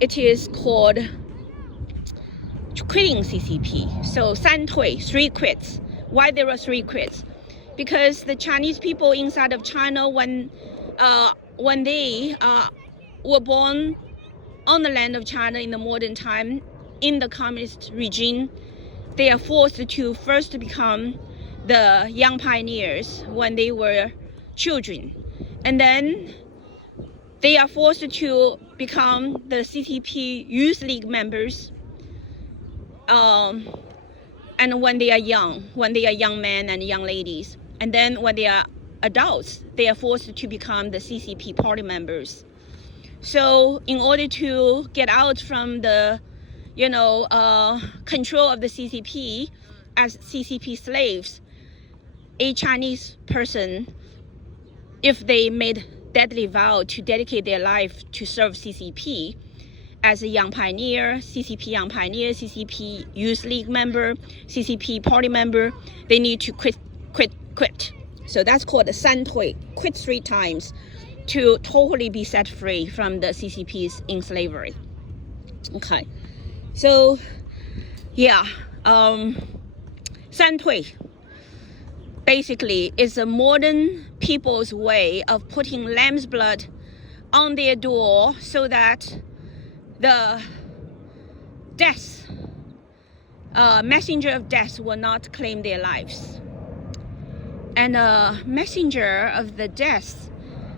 it is called quitting CCP. So 三退, 3 quits. Why there are 3 quits? Because the Chinese people inside of China, when they were born on the land of China in the modern time, in the communist regime, they are forced to first become the young pioneers when they were children. And then they are forced to become the CCP Youth League members and when they are young men and young ladies. And then when they are adults, they are forced to become the CCP party members. So in order to get out from the control of the CCP as CCP slaves, a Chinese person, if they made deadly vow to dedicate their life to serve CCP as a young pioneer, CCP young pioneer, CCP Youth League member, CCP party member, they need to quit. So that's called a 三退, quit 3 times to totally be set free from the CCP's in slavery. Okay, so yeah, 三退basically is a modern people's way of putting lamb's blood on their door so that the messenger of death will not claim their lives. And a messenger of the death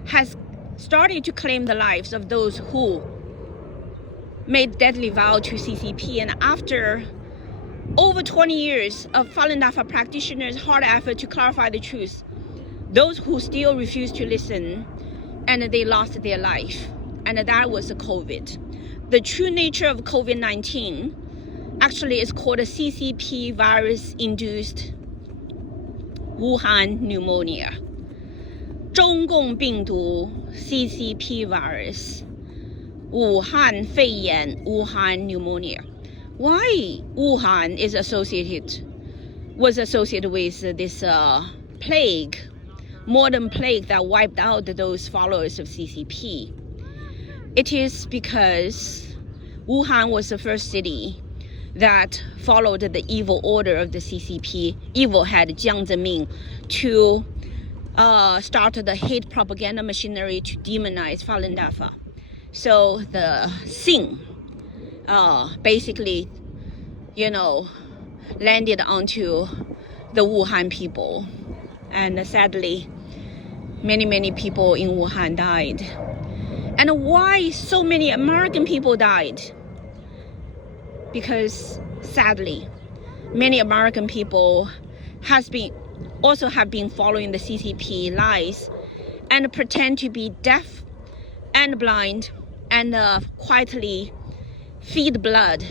has started to claim the lives of those who made deadly vow to CCP. And after over 20 years of Falun Dafa practitioners' hard effort to clarify the truth, those who still refused to listen, and they lost their life. And that was COVID. The true nature of COVID-19 actually is called a CCP virus-induced Wuhan pneumonia. 中共病毒 CCP virus, 武汉肺炎 Wuhan pneumonia. Why Wuhan was associated with this plague, modern plague that wiped out those followers of CCP? It is because Wuhan was the first city that followed the evil order of the CCP, evil head Jiang Zemin, to start the hate propaganda machinery to demonize Falun Dafa. So the Xing basically, landed onto the Wuhan people. And sadly, many people in Wuhan died. And why so many American people died? Because sadly, many American people have been following the CCP lies and pretend to be deaf and blind and quietly feed blood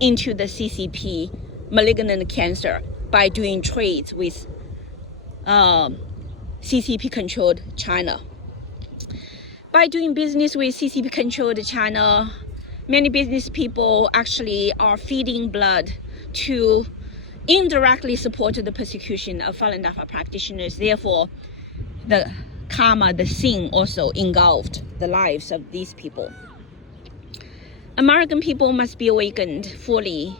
into the CCP malignant cancer by doing trades with CCP-controlled China. By doing business with CCP-controlled China, many business people actually are feeding blood to indirectly support the persecution of Falun Dafa practitioners. Therefore, the karma, the sin also engulfed the lives of these people. American people must be awakened fully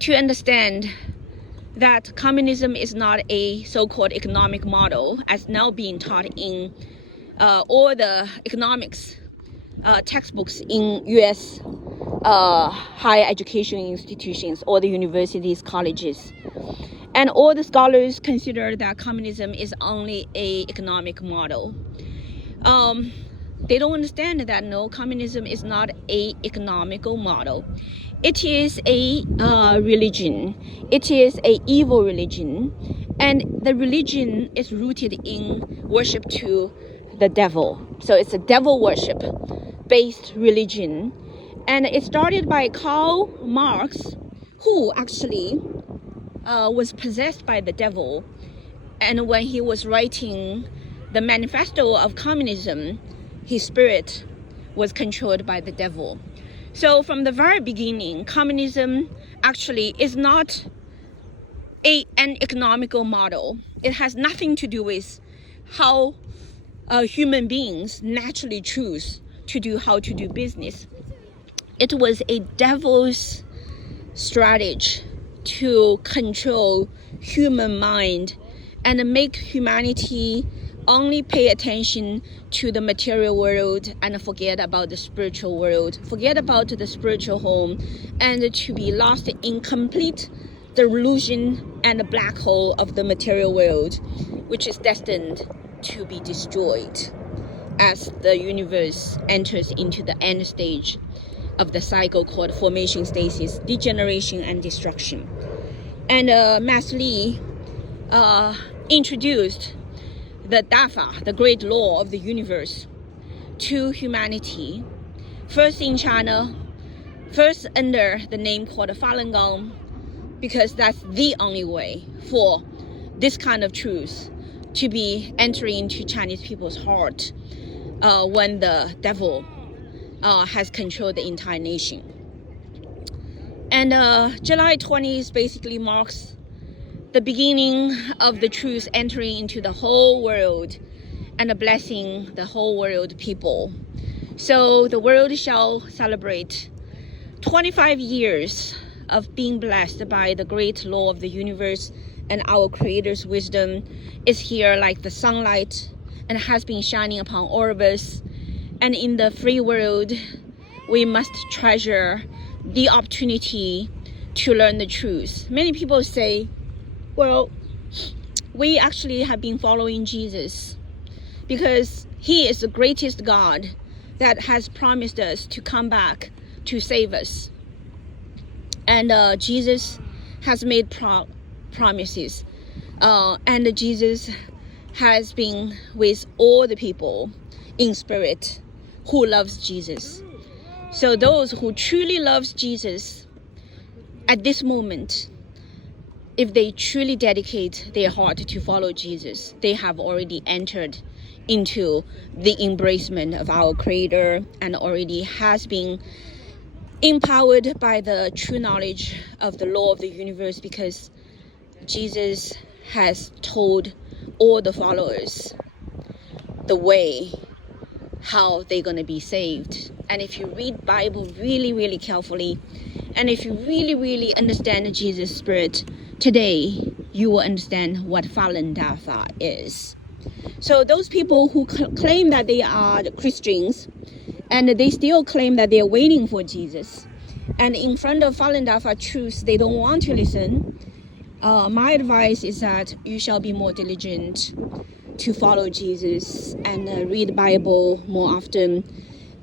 to understand that communism is not a so-called economic model as now being taught in all the economics textbooks in U.S. Higher education institutions, or the universities, colleges. And all the scholars consider that communism is only an economic model. They don't understand that no, communism is not an economical model. It is a religion. It is an evil religion. And the religion is rooted in worship to the devil. So it's a devil worship-based religion. And it started by Karl Marx, who actually was possessed by the devil. And when he was writing the manifesto of communism, his spirit was controlled by the devil. So from the very beginning, communism actually is not an economical model. It has nothing to do with how human beings naturally choose how to do business. it was a devil's strategy to control human mind and make humanity only pay attention to the material world and forget about the spiritual world, forget about the spiritual home, and to be lost in complete delusion and the black hole of the material world, which is destined to be destroyed as the universe enters into the end stage of the cycle called formation, stasis, degeneration, and destruction. And Master Lee introduced the Dafa, the great law of the universe, to humanity, first in China, first under the name called Falun Gong, because that's the only way for this kind of truth to be entering into Chinese people's heart when the devil has controlled the entire nation. And July 20th basically marks the beginning of the truth entering into the whole world and blessing the whole world people. So the world shall celebrate 25 years of being blessed by the great law of the universe, and our Creator's wisdom is here like the sunlight and has been shining upon all of us. And in the free world, we must treasure the opportunity to learn the truth. Many people say, well, we actually have been following Jesus because he is the greatest God that has promised us to come back to save us. And Jesus has made promises. And Jesus has been with all the people in spirit who loves Jesus. So those who truly loves Jesus at this moment, if they truly dedicate their heart to follow Jesus, they have already entered into the embracement of our Creator and already has been empowered by the true knowledge of the law of the universe, because Jesus has told all the followers the way how they're going to be saved. And if you read Bible really, really carefully, and if you really, really understand Jesus' spirit, today you will understand what Falun Dafa is. So those people who claim that they are Christians and they still claim that they're waiting for Jesus, and in front of Falun Dafa truth they don't want to listen, my advice is that you shall be more diligent to follow Jesus and read the Bible more often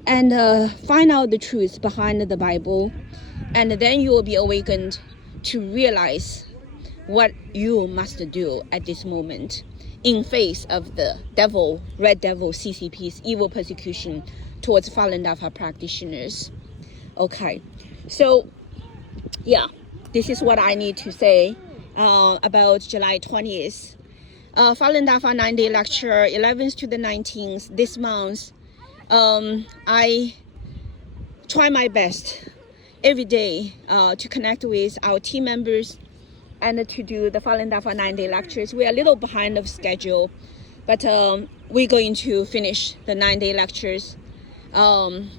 and find out the truth behind the Bible, and then you will be awakened to realize what you must do at this moment in face of the devil, red devil, CCP's evil persecution towards Falun Dafa practitioners. Okay, so yeah, this is what I need to say about July 20th. Falun Dafa 9-day lecture, 11th to the 19th this month. I try my best every day to connect with our team members and to do the Falun Dafa 9-day lectures. We're a little behind of schedule, but we're going to finish the 9-day lectures. And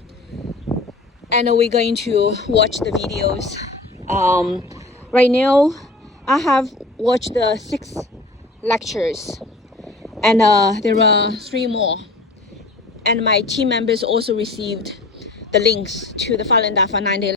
we're going to watch the videos. Right now, I have watched the 6 lectures, and there are 3 more. And my team members also received the links to the Falun Dafa 9-day